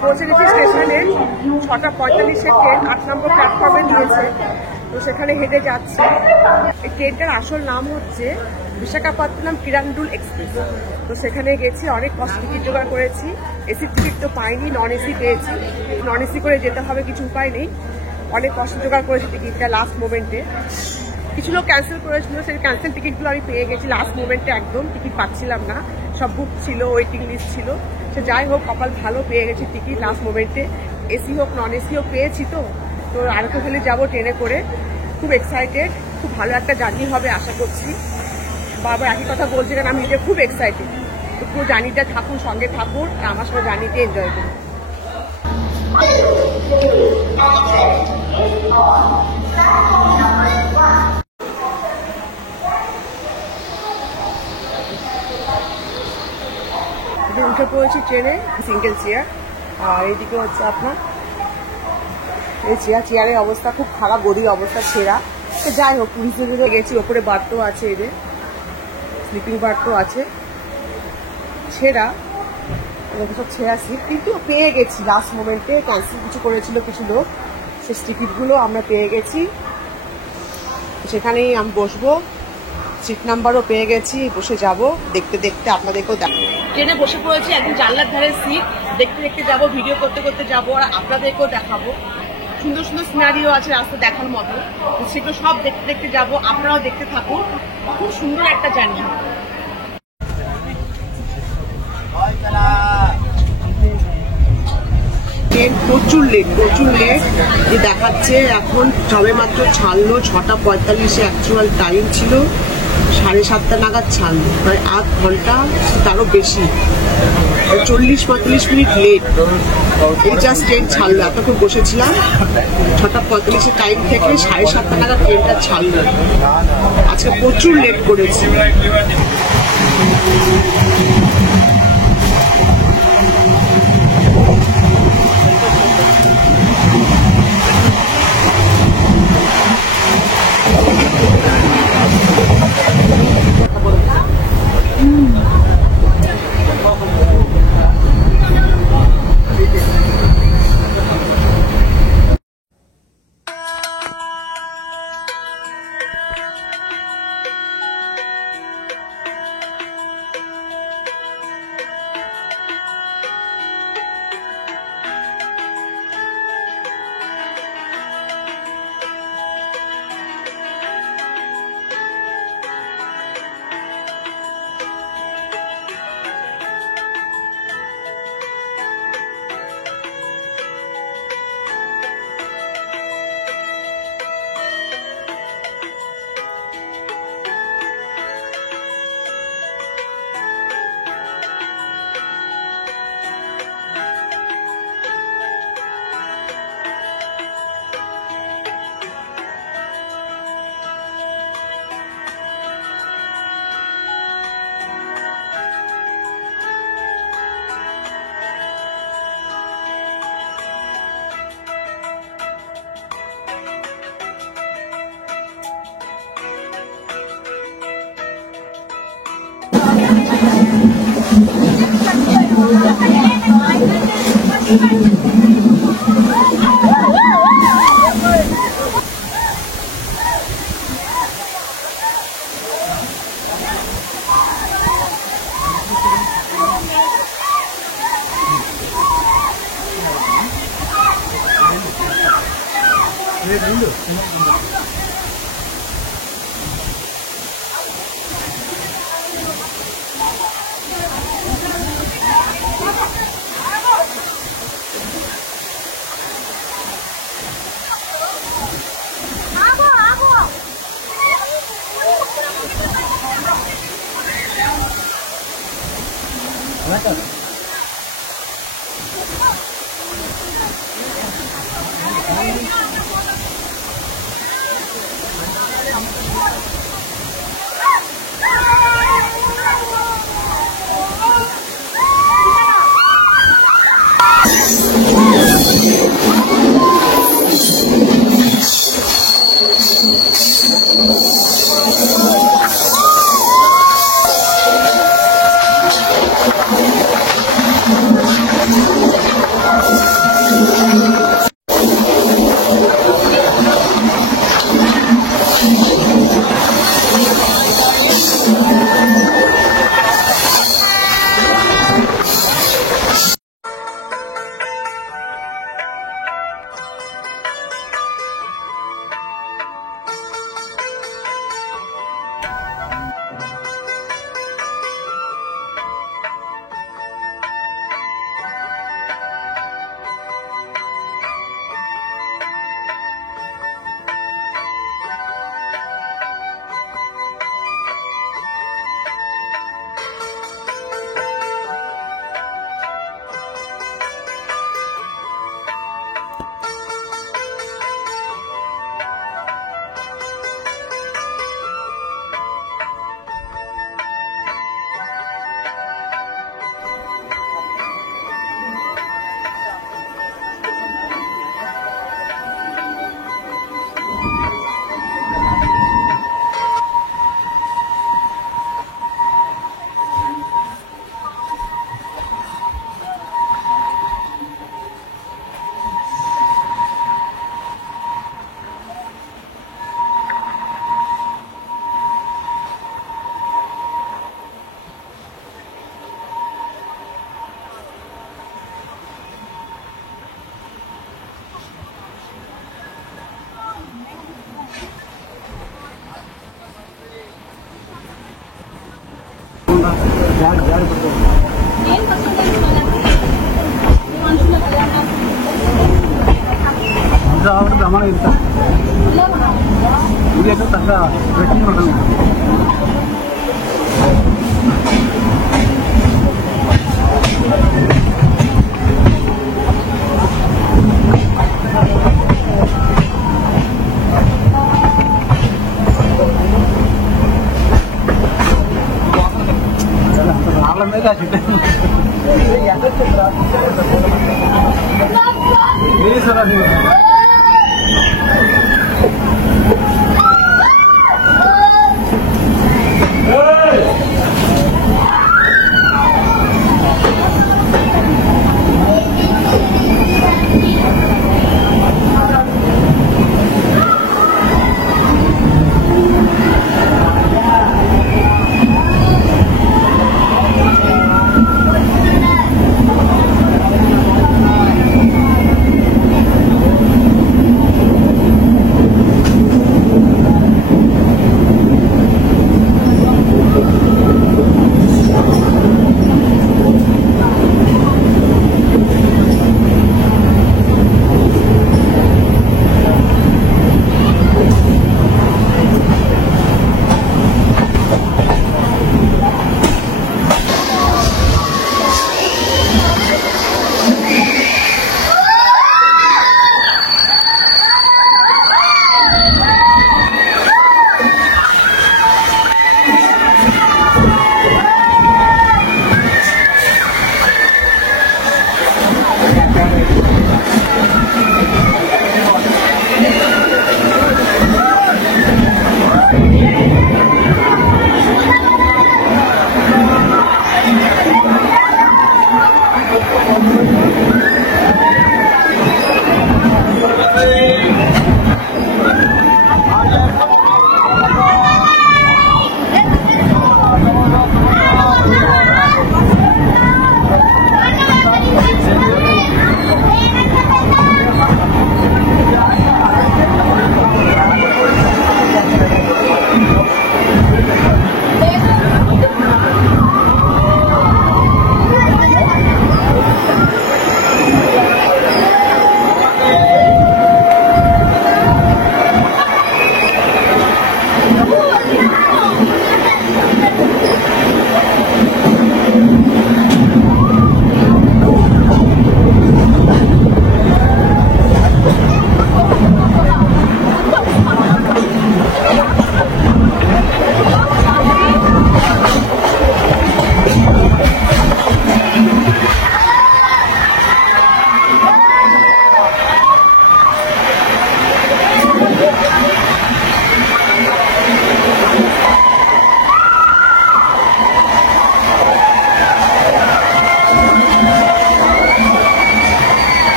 পৌঁছে গেছি স্টেশনে। 6:45-এর ট্রেন 8 নম্বর প্ল্যাটফর্মে দিয়েছে, তো সেখানে হেঁটে যাচ্ছি। এই ট্রেনটার আসল নাম হচ্ছে বিশাখাপত্তনম কিরান্ডুল এক্সপ্রেস। তো সেখানে গেছি, অনেক কষ্ট টিকিট জোগাড় করেছি। এসির টিকিট তো পাইনি, নন এসি পেয়েছি। নন এসি করে যেতে হবে, কিছু উপায় নেই। অনেক কষ্ট জোগাড় করেছি টিকিটটা লাস্ট মোমেন্টে। কিছু লোক ক্যান্সেল করেছিল, সেই ক্যান্সেল টিকিটগুলো আমি পেয়ে গেছি লাস্ট মোমেন্টে। একদম টিকিট পাচ্ছিলাম না, সব বুক ছিল, ওয়েটিং লিস্ট ছিল। সে যাই হোক, কপাল ভালো, পেয়ে গেছি টিকিট লাস্ট মোমেন্টে। এসি হোক নন এসি হোক পেয়েছি। তো আরেকটা ফেলে যাবো ট্রেনে করে। খুব এক্সাইটেড, খুব ভালো একটা জার্নি হবে আশা করছি। বারবার একই কথা বলছি কারণ আমি নিজে খুব এক্সাইটেড। তো পুরো জার্নিটা থাকুন, সঙ্গে থাকুন, আর আমার সঙ্গে জার্নিতে এনজয় করুন। উঠে পড়েছি ট্রেনে, সিঙ্গেল চেয়ার। আর এইদিকে হচ্ছে আপনার এই চেয়ারের অবস্থা খুব খারাপ, গদির অবস্থা ছেঁড়া। তো যাই হোক, পুলিশে গেছি, ওপরে বার্থও আছে, এদের স্লিপিং বার্থও আছে, ছেঁড়া সব ছেঁড়া সিট, কিন্তু পেয়ে গেছি লাস্ট মোমেন্টে। ক্যান্সেল কিছু করেছিল কিছু লোক, সেই টিকিটগুলো আমরা পেয়ে গেছি। সেখানেই আমি বসবো, সিট নাম্বারও পেয়ে গেছি, বসে যাব। দেখতে দেখতে আপনাদেরকেও দেখ, ট্রেনে বসে পড়েছি একদম জানলার ধারে সিট। দেখতে দেখতে যাবো, ভিডিও করতে করতে যাবো, আর আপনাদেরকেও দেখাবো। সুন্দর সুন্দর সিনারিও আছে রাস্তা দেখার মতো, সেগুলো সব দেখতে দেখতে যাবো। আপনারাও দেখতে থাকুন, খুব সুন্দর একটা জার্নি। ট্রেন প্রচুর লেট যে দেখাচ্ছে। এখন সবে মাত্র ছাড়লো, 6:45-এ অ্যাকচুয়াল টাইম ছিল, 7:30 নাগাদ ছাড়লো, প্রায় 8 ঘন্টা তারও বেশি, 40-45 মিনিট লেট। এই জাস্ট ট্রেন ছাড়লো, এতক্ষণ বসেছিলাম। 6:45-এর টাইম থেকে 7:30 নাগাদ ট্রেনটা ছাড়লো। আজকে প্রচুর লেট করেছি। ప్రమాణం ఎంత ఇది అయితే తగ్గ ట్రెక్కింగ్ ఉంటుంది. రాళ్ళ మీద సార్ అది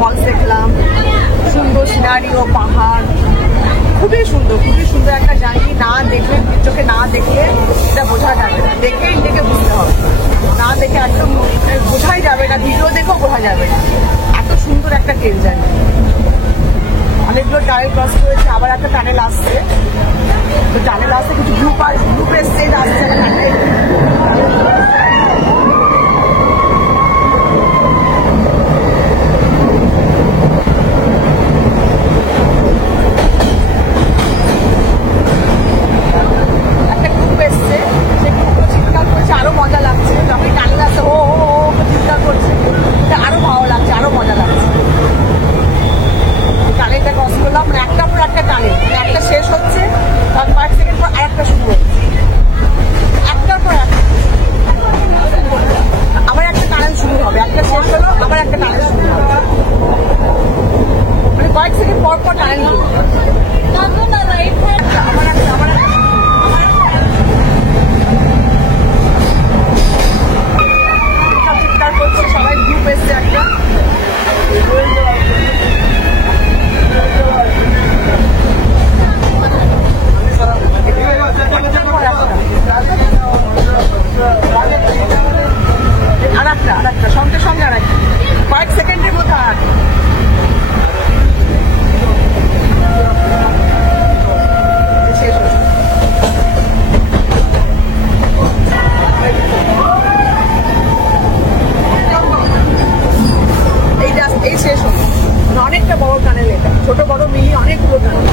ফলস দেখলাম, সুন্দর সিনারিও, পাহাড়, খুবই সুন্দর একটা জার্নি। না দেখলে, চোখে না দেখলে এটা বোঝা যাবে না, দেখে ইন্ডিয়াকে বুঝতে হবে। না দেখে একদম বোঝাই যাবে না, ভিডিও দেখেও বোঝা যাবে না, এত সুন্দর একটা ট্রেন জার্নি। অনেকগুলো টানেল ক্রস করেছে, আবার একটা টানেল আসছে, তো টানেল আসছে কিছু গ্রুপ এসছে আসছে। আরো মজা লাগছে যখন টানেল আসছে, ও চিৎকার করছে, আরো ভালো লাগছে, আরো মজা লাগছে। টানেলটা ক্রস করলাম, মানে একটা পর একটা টানেল, মানে একটা শেষ হচ্ছে, তার 5 সেকেন্ড পর আরেকটা শুরু হচ্ছে, একটার পর একটা আবার একটা টানেল শুরু হবে, একটা শেষ হলো আবার একটা টানেল শুরু হবে, মানে কয়েক সেকেন্ড পর পর টানেল করছে। সবাই গ্রুপ এসছে একটা, আর একটা সঙ্গে সঙ্গে আর একটা কয়েক সেকেন্ডের মধ্যে আর শেষ হচ্ছে। এই শেষ হলো, অনেকটা বড় টানেল, এটা ছোট বড় মিলিয়ে অনেকগুলো টানেল।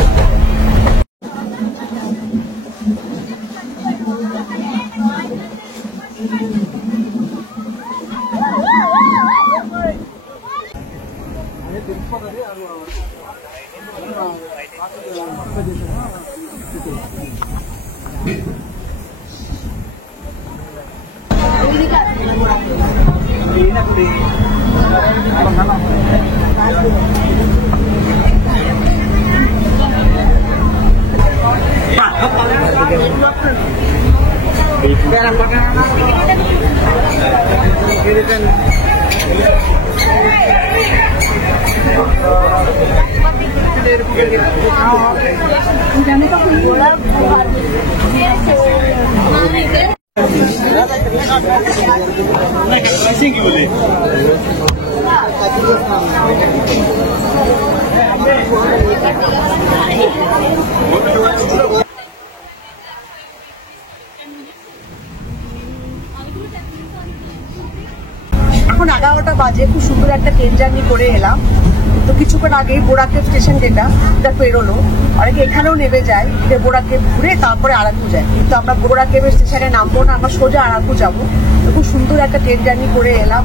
এখন 11টা বাজে, খুব সুন্দর একটা ট্রেন জার্নি করে এলাম। তো কিছুক্ষণ আগেই বোরাকেভ স্টেশন যেটা পেরোলো, অনেকে এখানেও নেমে যায়, যে বোরাকেভ ঘুরে তারপরে আরাকু যায়, কিন্তু আমরা বোরাকেভের স্টেশনে নামবো না, আমরা সোজা আরাকু যাবো। তো খুব সুন্দর একটা ট্রেন জার্নি করে এলাম।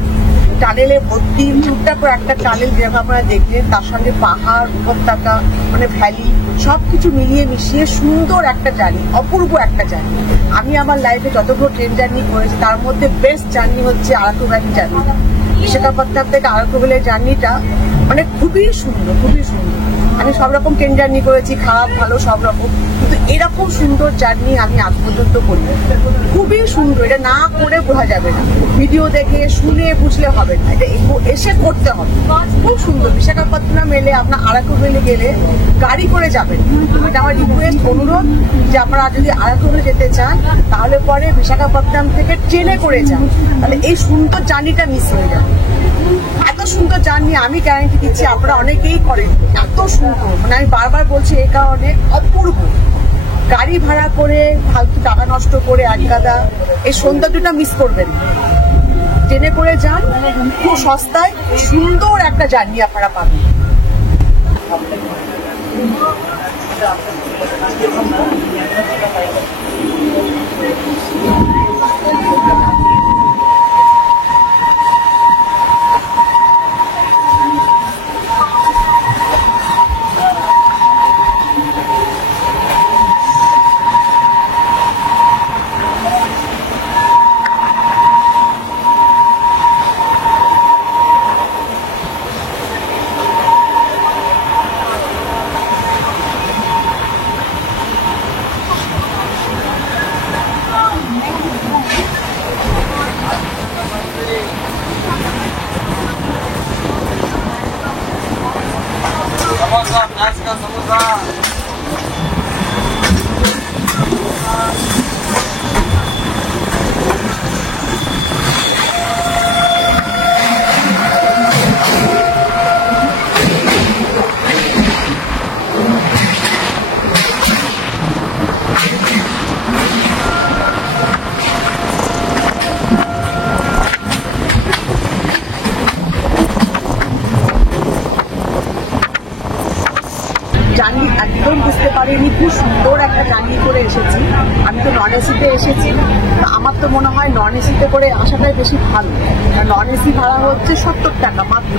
টানেলে ভর্তি, চুটটা করে একটা টানেল যেরকম আপনারা দেখলেন, তার সঙ্গে পাহাড়, উপত্যকা, মানে ভ্যালি, সবকিছু মিলিয়ে মিশিয়ে সুন্দর একটা জার্নি, অপূর্ব একটা জার্নি। আমি আমার লাইফে যতগুলো ট্রেন জার্নি করেছি তার মধ্যে বেস্ট জার্নি হচ্ছে আরাকু ভ্যালি জার্নিটা। বিশাখাপত্তনম থেকে আরাকু ভ্যালির জার্নিটা মানে খুবই সুন্দর, খুবই সুন্দর। আমি সব রকম ট্রেন জার্নি করেছি, খারাপ ভালো সব রকম, কিন্তু এরকম সুন্দর জার্নি আমি আজ পর্যন্ত করি। খুবই সুন্দর, এটা না করে বোঝা যাবে না, ভিডিও দেখে শুনে বুঝলে হবে না, এটা এসে করতে হবে। খুব সুন্দর। বিশাখাপত্তনম এলে, আপনার আরাকু ভ্যালি গেলে গাড়ি করে যাবেন, এটা আমার রিকোয়েস্ট, অনুরোধ যে আপনারা যদি আরাকু ভ্যালি যেতে চান তাহলে পরে বিশাখাপত্তনম থেকে ট্রেনে করে যান, তাহলে এই সুন্দর জার্নিটা মিস হয়ে যাবে। এত সুন্দর জার্নি আমি গ্যারান্টি দিচ্ছি আপনারা অনেকেই করেন, এত সুন্দর, মানে আমি বারবার বলছি এই কারণে, অপূর্ব। গাড়ি ভাড়া করে ফালতু টাকা নষ্ট করে এক গাদা এই সৌন্দর্যটা মিস করবেন। ট্রেনে করে যান, খুব সস্তায় সুন্দর একটা জার্নি আপনারা পাবেন। समोसा प्याज का समोसा জার্নি একদম বুঝতে পারিনি, খুব সুন্দর একটা জার্নি করে এসেছি। আমি তো নন এসিতে এসেছি, তো আমার তো মনে হয় নন এসিতে করে আসাটাই বেশি ভালো। নন এসি ভাড়া হচ্ছে 70 টাকা মাত্র,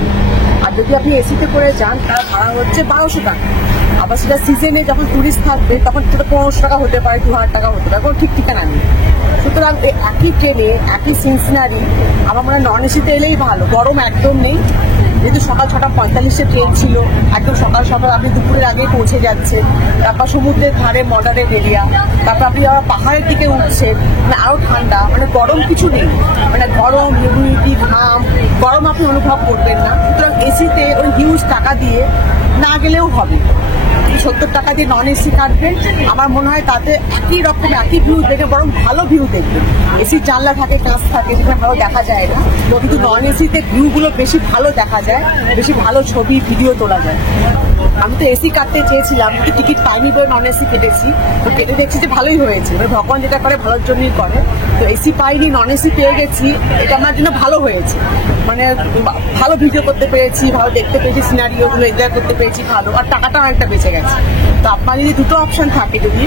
আর যদি আপনি এসিতে করে যান তার ভাড়া হচ্ছে 1200 টাকা। আবার সেটা সিজনে যখন টুরিস্ট থাকবে তখন সেটা 1500 টাকা হতে পারে, 2000 টাকা হতে পারে, কোনো ঠিক ঠিকানা নেই। সুতরাং এই একই ট্রেনে একই সিনসিনারি আমার মনে হয় নন এসিতে এলেই ভালো। গরম একদম নেই, যেহেতু সকাল 6:45 ট্রেন ছিল, একদম সকাল সকাল আপনি দুপুরের আগেই পৌঁছে যাচ্ছেন। তারপর সমুদ্রের ধারে মডারেট এরিয়া, তারপর আপনি আবার পাহাড়ের দিকে উঠছেন, মানে আরো ঠান্ডা, মানে গরম কিছু নেই, মানে গরম হিউমিডিটি ঘাম গরম আপনি অনুভব করবেন না। সুতরাং এসিতে ওই হিউজ টাকা দিয়ে না গেলেও হবে। 70 টাকা দিয়ে নন এসি কাটবেন, আমার মনে হয় তাতে একই রকম একই ভিউ দেখে বরং ভালো ভিউ দেখবেন। এসির জানলা থাকে, কাঁচ থাকে, সেখানে ভালো দেখা যায় না, কিন্তু নন এসিতে ভিউগুলো বেশি ভালো দেখা যায়, বেশি ভালো ছবি ভিডিও তোলা যায়। আমি তো এসি কাটতে চেয়েছিলাম, কিন্তু টিকিট পাইনি বলে নন এসি কেটেছি। তো কেটে দেখছি যে ভালোই হয়েছে, মানে ভগবান যেটা করে ভালোর জন্যই করে। তো এসি পাইনি, নন এসি পেয়ে গেছি, এটা আমার জন্য ভালো হয়েছে। মানে ভালো ভিডিও করতে পেরেছি, ভালো দেখতে পেয়েছি, সিনারিওগুলো এনজয় করতে পেরেছি ভালো, আর টাকাটা অনেকটা বেঁচে গেছে। তো আপনার যদি দুটো অপশন থাকে, যদি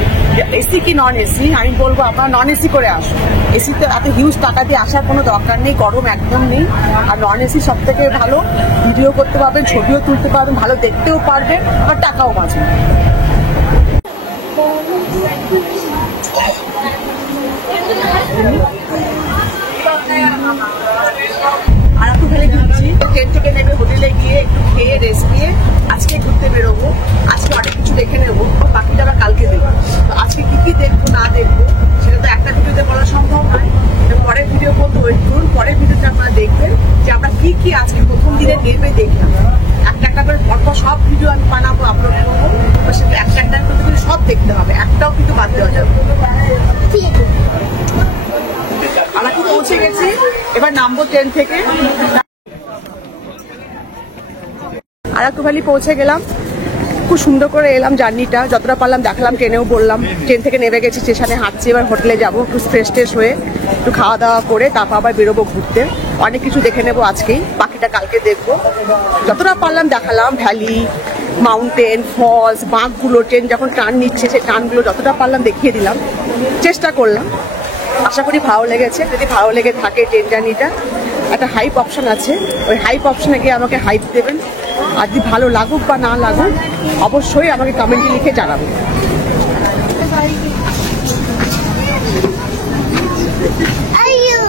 এসি কি নন এসি, আমি বলবো আপনার নন এসি করে আসুন। এসিতে এত হিউজ টাকা দিয়ে আসার কোনো দরকার নেই, গরম একদম নেই। আর নন এসি সব থেকে ভালো, ভিডিও করতে পারবেন, ছবিও তুলতে পারবেন, ভালো দেখতেও পারবেন, আর টাকাও বাঁচবে। আর একটু ফেলে ঘুরছি, ট্রেন থেকে নেমে হোটেলে গিয়ে একটু খেয়ে রেস্ট নিয়ে আজকে ঘুরতে বেরোবো। আজকে অনেক কিছু দেখে নেবো, বাকিটা আবার কালকে দেখবো। তো আজকে কি কি দেখবো না দেখবো সেটা তো একটা ভিডিওতে বলা সম্ভব নয়। পরের ভিডিও করতে ওয়েট করুন, পরের ভিডিওতে আপনারা দেখবেন যে আমরা কি কি আজকে প্রথম দিনে নেমে দেখলাম। একটা একটা করে পরপর সব ভিডিও আমি বানাবো, আপলোড করবো, সেটা একটা একটা করে সব দেখতে হবে, একটাও কিন্তু বাদ দেওয়া যাবে। আমরা তো পৌঁছে গেছি, এবার নামবো ট্রেন থেকে। আরাকু ভ্যালি পৌঁছে গেলাম, খুব সুন্দর করে এলাম, জার্নিটা যতটা পারলাম দেখালাম, ট্রেনেও বললাম। ট্রেন থেকে নেমে গেছি, স্টেশনে হাঁটছি, এবার হোটেলে যাবো, একটু ফ্রেশ ট্রেশ হয়ে একটু খাওয়া দাওয়া করে তারপর আবার বেরোবো ঘুরতে। অনেক কিছু দেখে নেবো আজকেই, বাকিটা কালকে দেখবো। যতটা পারলাম দেখালাম, ভ্যালি, মাউন্টেন, ফলস, বাঁকগুলো, ট্রেন যখন টার্ন নিচ্ছে সেই টার্নগুলো যতটা পারলাম দেখিয়ে দিলাম, চেষ্টা করলাম। আশা করি ভালো লেগেছে। যদি ভালো লেগে থাকে ট্রেন জার্নিটা, একটা হাইপ অপশন আছে, ওই হাইপ অপশনে গিয়ে আমাকে হাইপ দেবেন। আর যদি ভালো লাগুক বা না লাগুক অবশ্যই আমাকে কমেন্টে লিখে জানাবেন। Are you?